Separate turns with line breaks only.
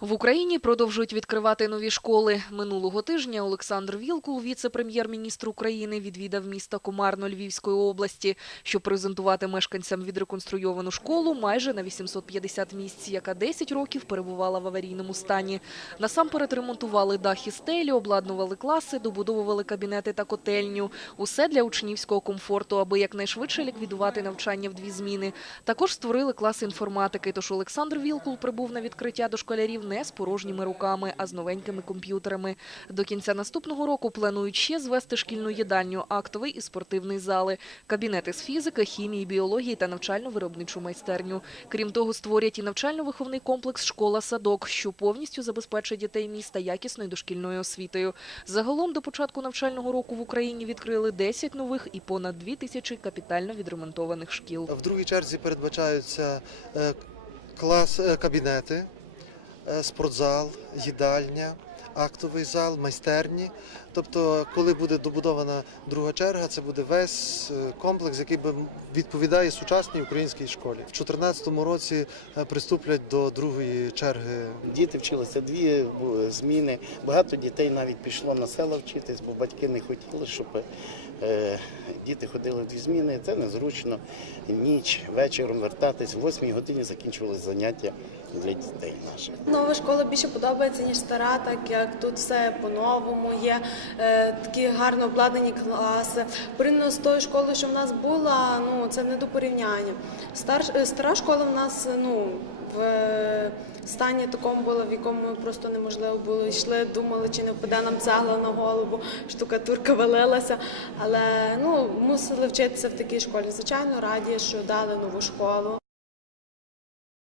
В Україні продовжують відкривати нові школи. Минулого тижня Олександр Вілкул, віце-прем'єр-міністр України, відвідав місто Комарно Львівської області, щоб презентувати мешканцям відреконструйовану школу майже на 850 місць, яка 10 років перебувала в аварійному стані. Насамперед ремонтували дах і стелі, обладнували класи, добудовували кабінети та котельню. Усе для учнівського комфорту, аби якнайшвидше ліквідувати навчання в дві зміни. Також створили клас інформатики, тож Олександр Вілкул прибув на відкриття до школярів не з порожніми руками, а з новенькими комп'ютерами. До кінця наступного року планують ще звести шкільну їдальню, актовий і спортивний зали, кабінети з фізики, хімії, біології та навчально-виробничу майстерню. Крім того, створять і навчально-виховний комплекс «Школа-садок», що повністю забезпечить дітей міста якісною дошкільною освітою. Загалом до початку навчального року в Україні відкрили 10 нових і понад 2 тисячі капітально відремонтованих шкіл.
В другій черзі передбачаються е, клас, е, кабінети, спортзал, їдальня, актовий зал, майстерні. Тобто, коли буде добудована друга черга, це буде весь е, комплекс, який би відповідає сучасній українській школі. В 2014 році е, приступлять до другої черги
Діти вчилися дві зміни. Багато дітей навіть пішло на села вчитись, бо батьки не хотіли, щоб е, діти ходили в дві зміни. Це незручно. Ніч, вечором вертатись. В 8 годині закінчувалися заняття для дітей наших.
Нова школа більше подобається, ніж стара, так як тут все по-новому є, е, такі гарно обладнані класи. Порівняно з тою школою, що в нас була, ну це не до порівняння. Стар, е, стара школа в нас ну, в е, стані такому була, в якому просто неможливо було. Йшли, думали, чи не впаде нам цегла на голову, штукатурка валилася. Але ну, мусили вчитися в такій школі. Звичайно, раді, що дали нову школу.